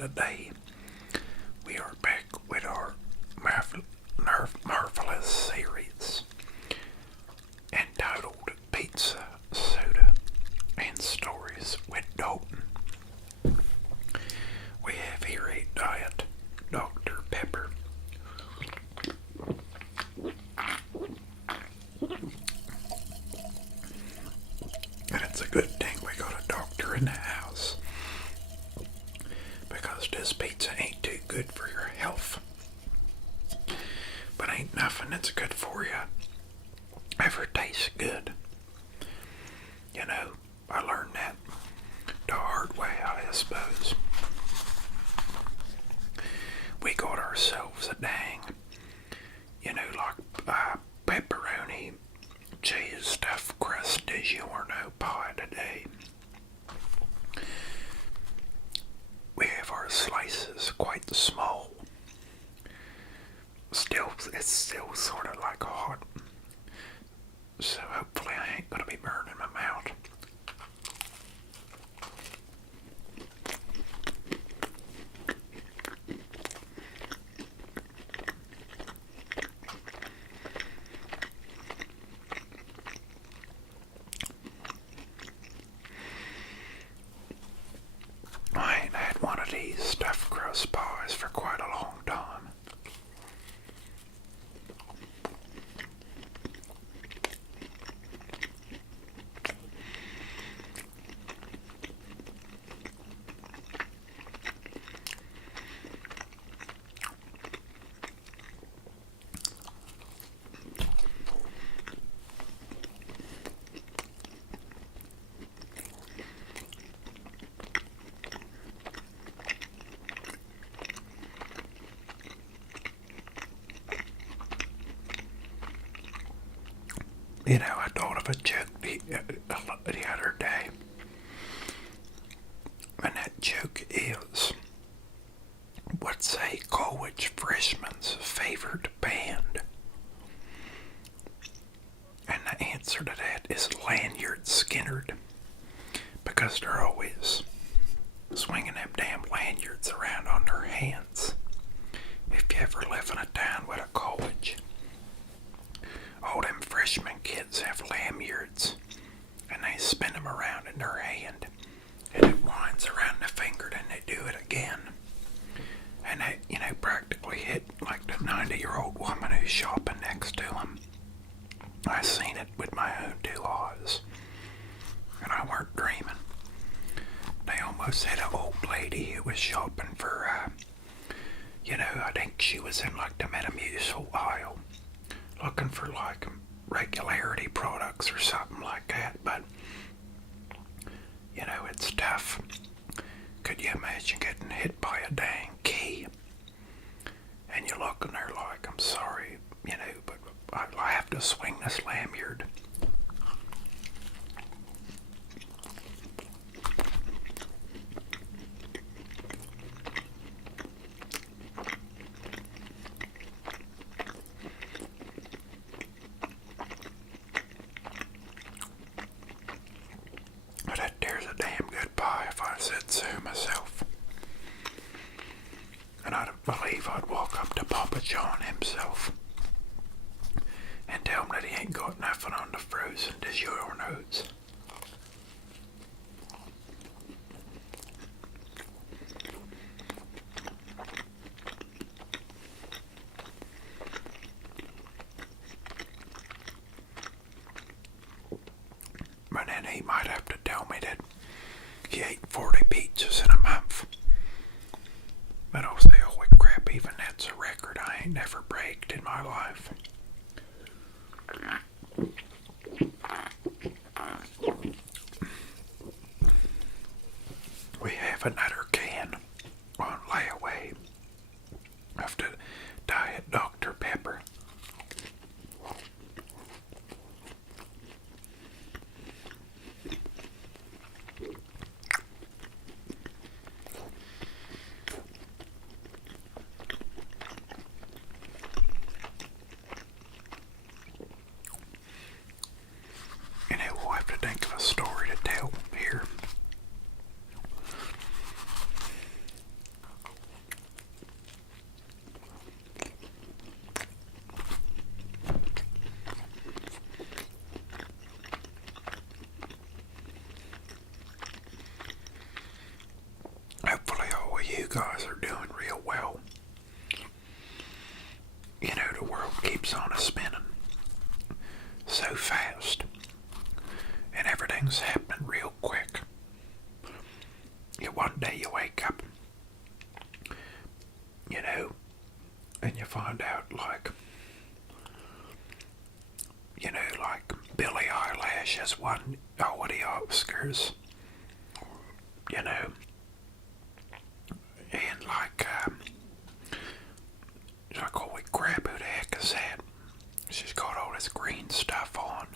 today we are back with our marvelous series entitled Pizza, Soda, and Stories with Dalton. We have here a Diet Dr. Pepper. And it's a good thing we got a doctor in the house, because this pizza ain't too good for your health. But ain't nothing that's good for you ever tastes good. You know, I learned that the hard way, I suppose. We got ourselves a dang, pepperoni, cheese stuffed crust Digiorno pie today. We have our slices quite small. It's still sort of like hot, so hopefully I ain't gonna be burning my mouth. I ain't had one of these stuffed crust pies for quite a long time. I thought of a joke the other day, and that joke is, what's a college freshman's favorite band? And the answer to that is Lanyard Skinnerd, because they're always swinging them damn lanyards around on their hands. If you ever live in a town with a college, all them freshman kids have lanyards, and they spin them around in their hand, and it winds around the finger, then they do it again. And they, practically hit like the 90-year-old woman who's shopping next to them. I seen it with my own two eyes, and I weren't dreaming. They almost hit an old lady who was shopping for, I think she was in like the Metamucil aisle, looking for like regularity products or something like that, but it's tough. Could you imagine getting hit by a dang key? And you look and they're like, I'm sorry, but I have to swing this lanyard. Myself. And I believe I'd walk up to Papa John himself and tell him that he ain't got nothing on the frozen Digiornos. But then he might have to tell me that he ate 40 pizzas in a month. But I'll say, holy crap, even that's a record I ain't never breaked in my life. We have another can on layaway of the Diet Dr. Pepper. We'll have to think of a story to tell here. guys are doing real well. You know, the world keeps on spinning so fast, and everything's happening real quick. One day you wake up, you know, and you find out like Billie Eilish has won all of the Oscars, you know, and it's like, holy crap, who the heck is that? She's got all this green stuff on.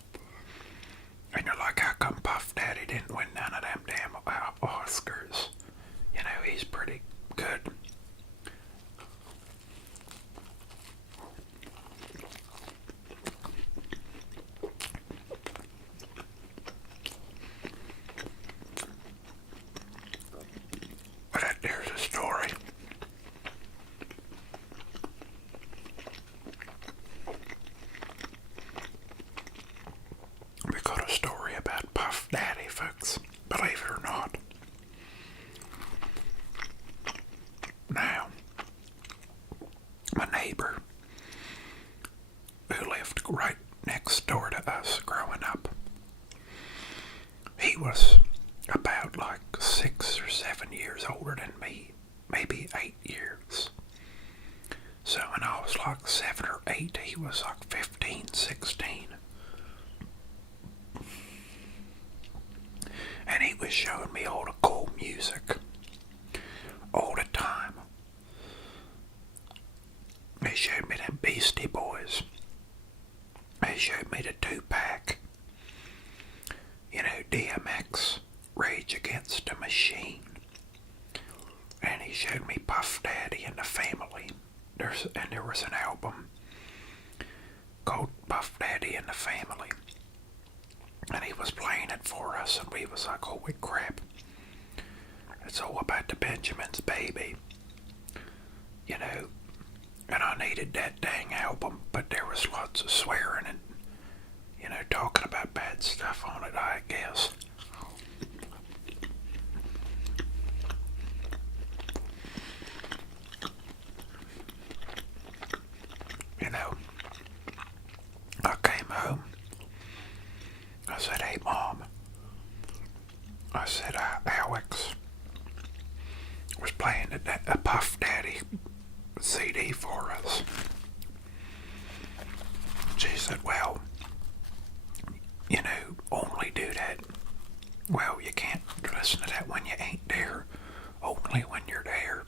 And you're like, how come Puff Daddy didn't win none of them damn Oscars? You know, he's pretty good. But there's a story. We got a story about Puff Daddy, folks. Believe it or not. Now, my neighbor, who lived right next door to us growing up, he was about like 6 or 7 years older than me, maybe 8 years. So when I was like 7 or 8, he was like 15, 16. And he was showing me all the cool music all the time. He showed me them Beastie Boys. He showed me the 2-pack. You know, DMX, Rage Against the Machine. And he showed me Puff Daddy and the Family. There was an album called Puff Daddy and the Family. And he was playing it for us, and we was like, holy crap. It's all about the Benjamins, baby. You know, and I needed that dang album, but there was lots of swearing and, you know, talking about bad stuff on it, I guess. You know, I came home. I said, hey, Mom. I said, Alex was playing a Puff Daddy CD for us. She said, well, you know, only do that. Well, you can't listen to that when you ain't there. Only when you're there.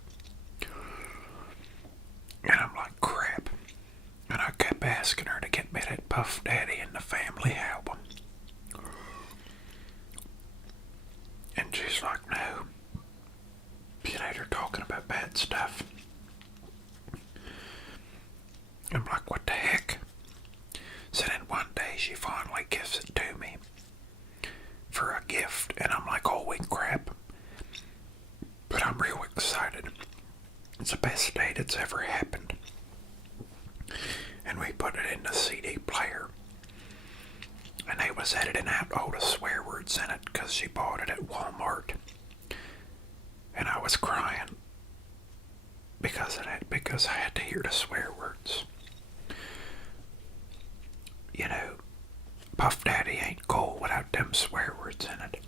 And I'm like, crap. And I kept asking her to get me that Puff Daddy and the Family album. And she's like, no. You know, they're talking about bad stuff. I'm like, what the heck? So then one day she finally gives it to me for a gift. And I'm like, holy crap. But I'm real excited. It's the best day that's ever happened. And we put it in the CD player. And they was editing out all the swear words in it because she bought it at Walmart. And I was crying because of that, because I had to hear the swear words. You know, Puff Daddy ain't cool without them swear words in it.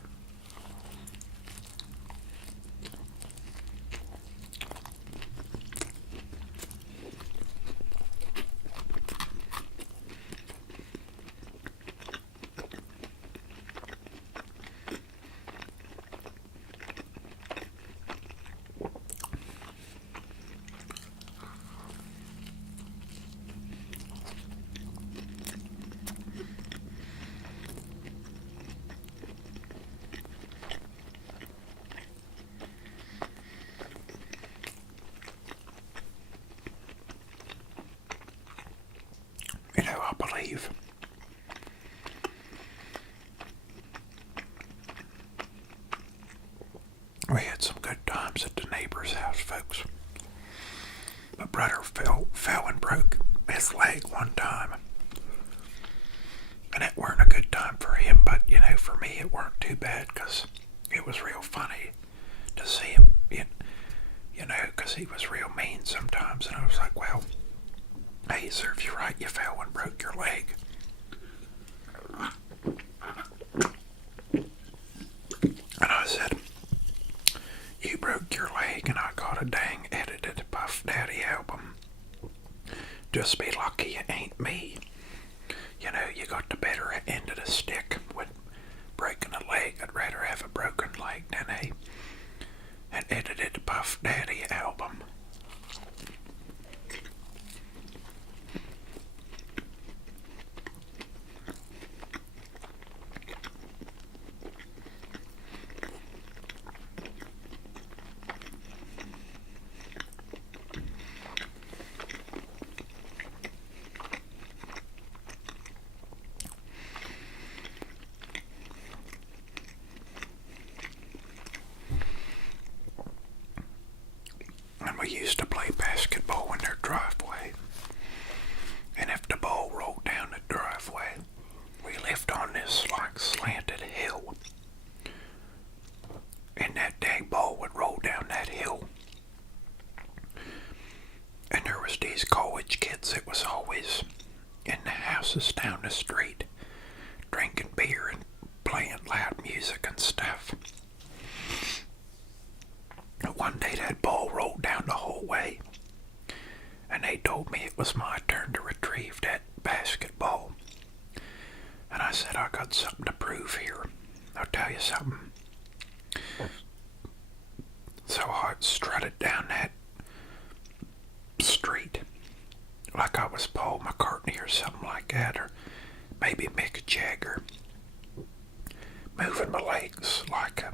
You know, I believe we had some good times at the neighbor's house, folks. My brother fell and broke his leg one time. And it weren't a good time for him, but, you know, for me it weren't too bad because it was real funny to see him, you know, he was real mean sometimes. And I was like, well, hey, serves you right, you fell and broke your leg. And I said, you broke your leg and I got a dang edited Puff Daddy album. Just be lucky it ain't me. You know, you got the better end of the stick with breaking a leg. I'd rather have a broken leg than an edited Puff Daddy album. And we used to play basketball in their driveway. And if the ball rolled down the driveway, we lived on this like slanted hill. And that dang ball would roll down that hill. And there was these college kids that was always in the houses down the street, drinking beer and playing loud music and stuff. One day that ball rolled down the whole way, and they told me it was my turn to retrieve that basketball. And I said, I got something to prove here. I'll tell you something. So I strutted down that street like I was Paul McCartney or something like that, or maybe Mick Jagger, moving my legs like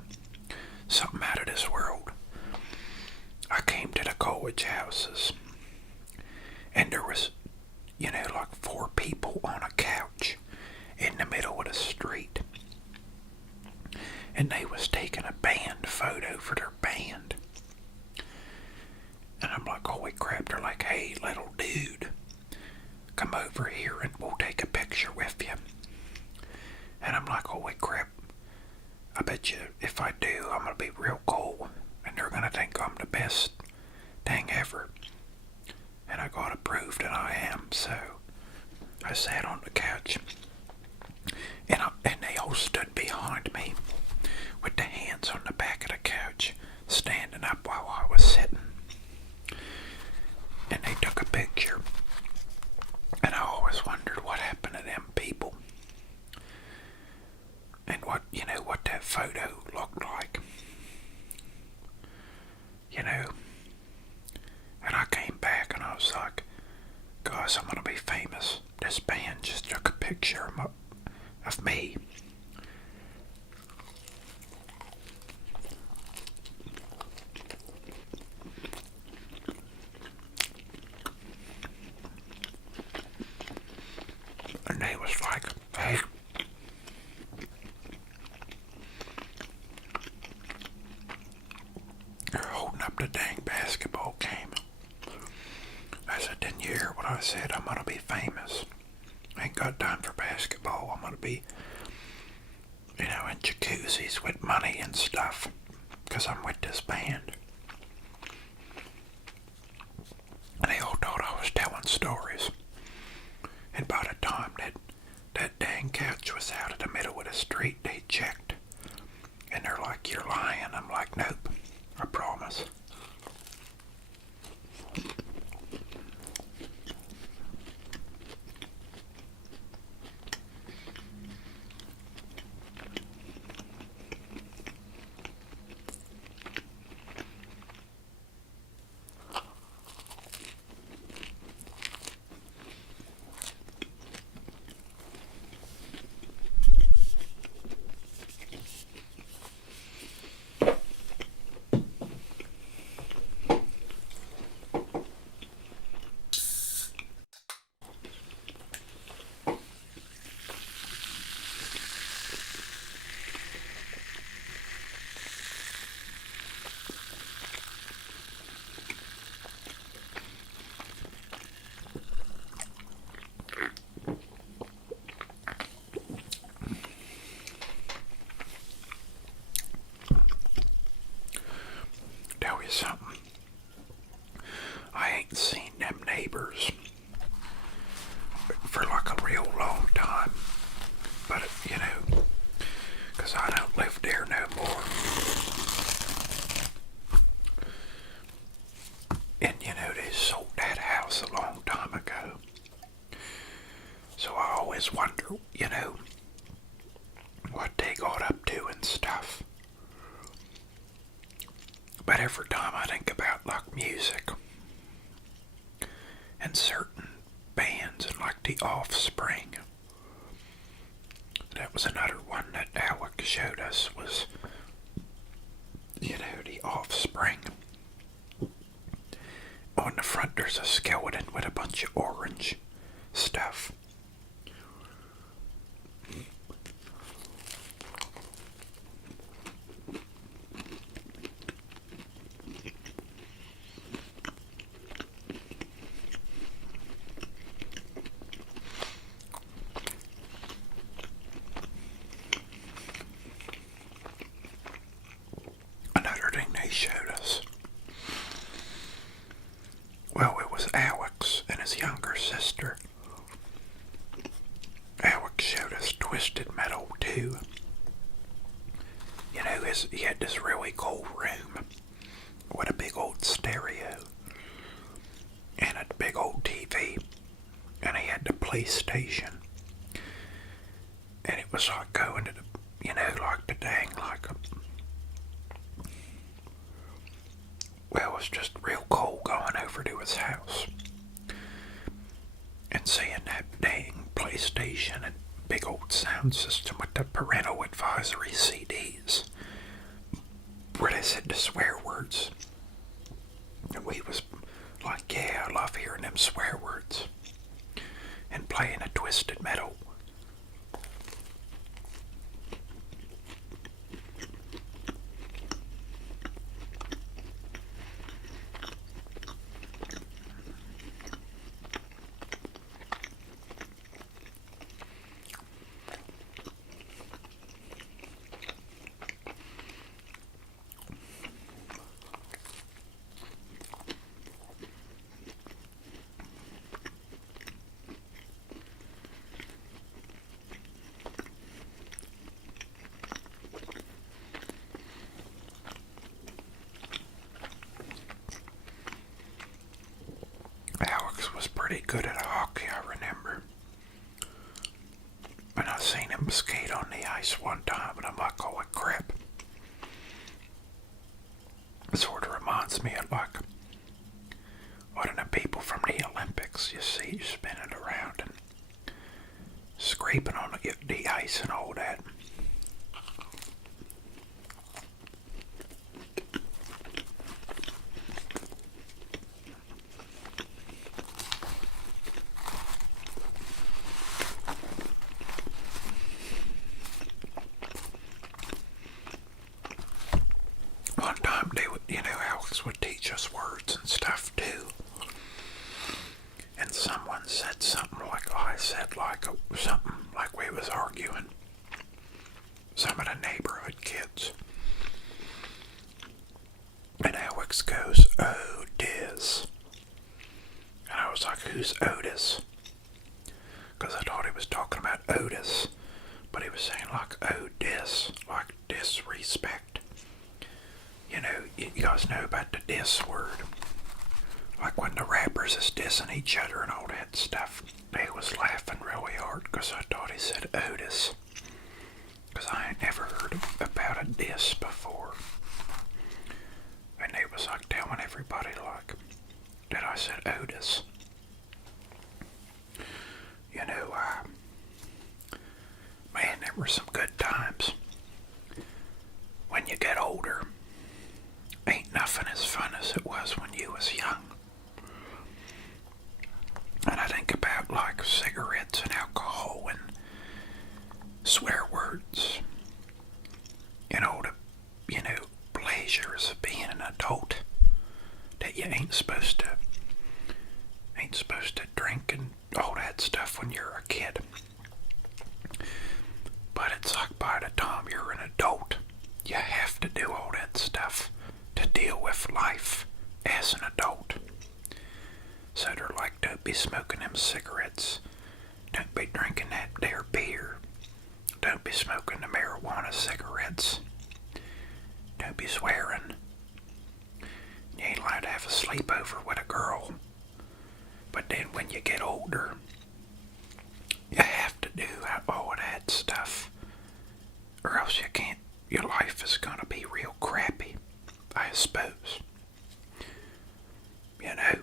something out of this world. I came to the college houses, and there was, like 4 people on a couch in the middle of the street. And they was taking a band photo for their band. And I'm like, holy crap, they're like, hey, little dude, come over here and we'll take a picture with you. And I'm like, holy crap, I bet you if I do, I'm going to be real cool. And they're going to think I'm the best thing ever. And I got to prove that I am. So I sat on the couch. And they all stood behind me with the hands on the back of the couch, standing up while I was sitting. And they took a picture. And I always wondered what happened to them people. And what that photo looked like. And I came back and I was like, guys, I'm going to be famous. This band just took a picture of me. And they was like, hey, they're holding up the dang basketball game. I said, didn't you hear what I said? I'm going to be famous. I ain't got time for basketball. I'm going to be, in jacuzzis with money and stuff. Because I'm with this band. And they all thought I was telling stories. And by the time that dang couch was out of the middle of the street, they checked. And they're like, you're lying. I'm like, nope, I promise. But every time I think about like music and certain bands and like the Offspring, that was another one that Alex showed us was, the Offspring. On the front there's a skeleton with a bunch of orange stuff. Another thing they showed us, well, it was Alex and his younger sister. Alex showed us Twisted Metal too. He had this really cool room with a big old stereo and a big old TV, and he had the PlayStation, and it was like going to the, like the dang, well, it was just real cool going over to his house and seeing that dang PlayStation and big old sound system with the parental advisory CDs where they said the swear words. And we was like, yeah, I love hearing them swear words and playing a Twisted Metal. Was pretty good at hockey, I remember. And I seen him skate on the ice one time, and I'm like, holy crap. It sort of reminds me of like one of the people from the Olympics you see spinning around and scraping on the ice and all that. One time they would, Alex would teach us words and stuff too. And someone said something like, I said like something like we was arguing. Some of the neighborhood kids. And Alex goes, oh, Diz. And I was like, who's Otis? Because I thought he was talking about Otis. But he was saying like, oh, dis, like disrespect. You guys know about the diss word. Like when the rappers is dissing each other and all that stuff. They was laughing really hard because I thought he said Otis. Because I ain't never heard about a diss before. And they was like telling everybody like that I said Otis. Man, there were some good times. When you get older, ain't nothing as fun as it was when you was young. And I think about like cigarettes and alcohol and swear words. The, pleasures of being an adult that you ain't supposed to drink and all that stuff when you're a kid. But it's like by the time you're an adult, you have to do all that stuff to deal with life as an adult. So they're like, don't be smoking them cigarettes. Don't be drinking that there beer. Don't be smoking the marijuana cigarettes. Don't be swearing. You ain't allowed to have a sleepover with a girl. But then when you get older, you have to do all of that stuff. Or else you can't, your life is gonna be real crappy. I suppose. You know?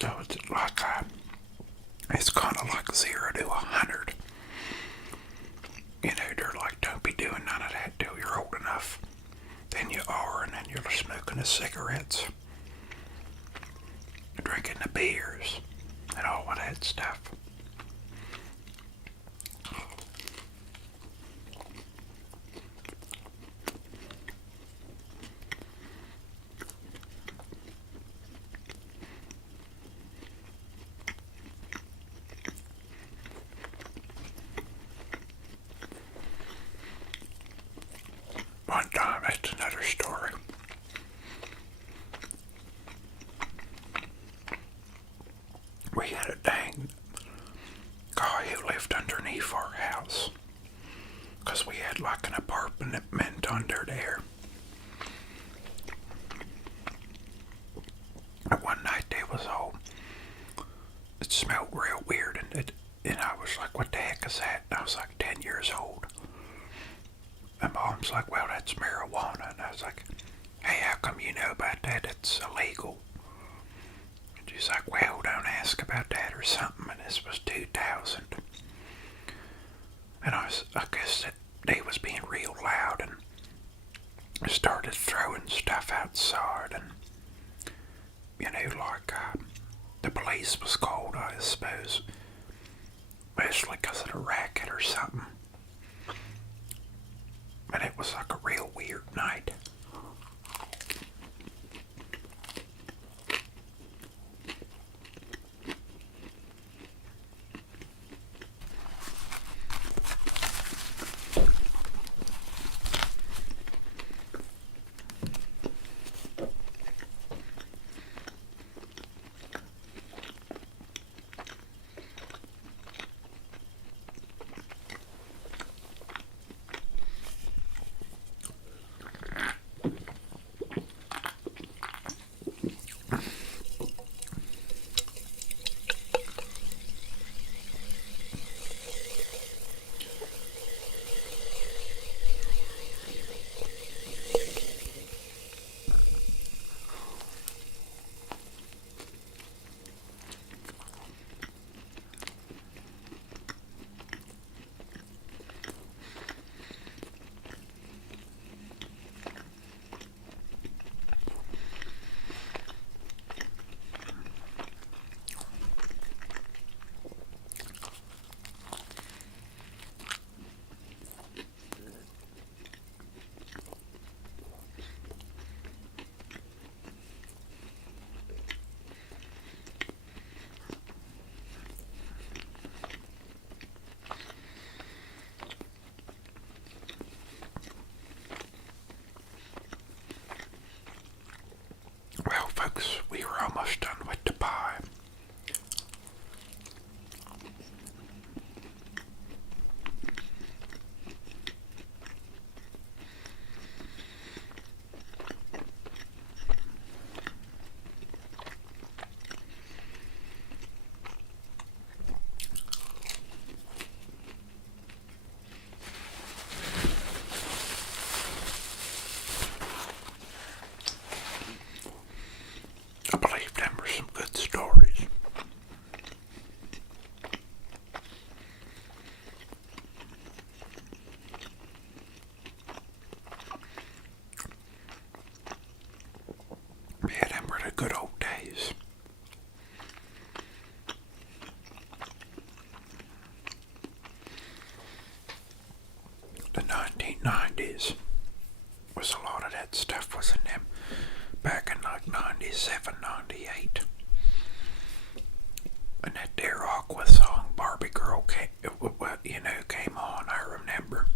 So it's like it's kind of like 0 to 100. You know, they're like, don't be doing none of that till you're old enough. Then you are, and then you're smoking the cigarettes, drinking the beers, and all of that stuff. One time, that's another story. We had a dang guy who lived underneath our house, because we had like an apartment under there. And one night it smelled real weird, and I was like, what the heck is that? And I was like 10 years old. And Mom's like, well, that's marijuana. And I was like, hey, how come you know about that? It's illegal. And she's like, well, don't ask about that or something. And this was 2000. And I guess that they was being real loud and started throwing stuff outside. And, you know, like, the police was called, I suppose. Mostly because of the racket or something. But it was like a real weird night. Well, folks, we were almost done with the pie. I believe them were some good stories. Yeah, them were the good old days. The 1990s was a lot of that stuff was in them back in like 97, 98. And that there Aqua song, Barbie Girl, came on, I remember.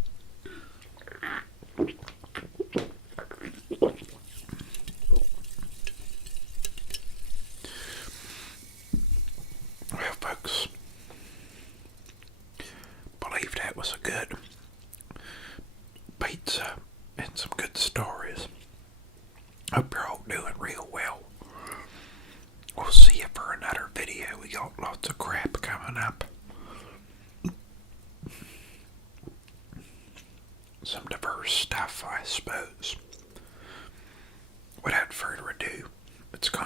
Well, folks, believe that was a good see you for another video. We got lots of crap coming up. Some diverse stuff, I suppose. Without further ado, it's going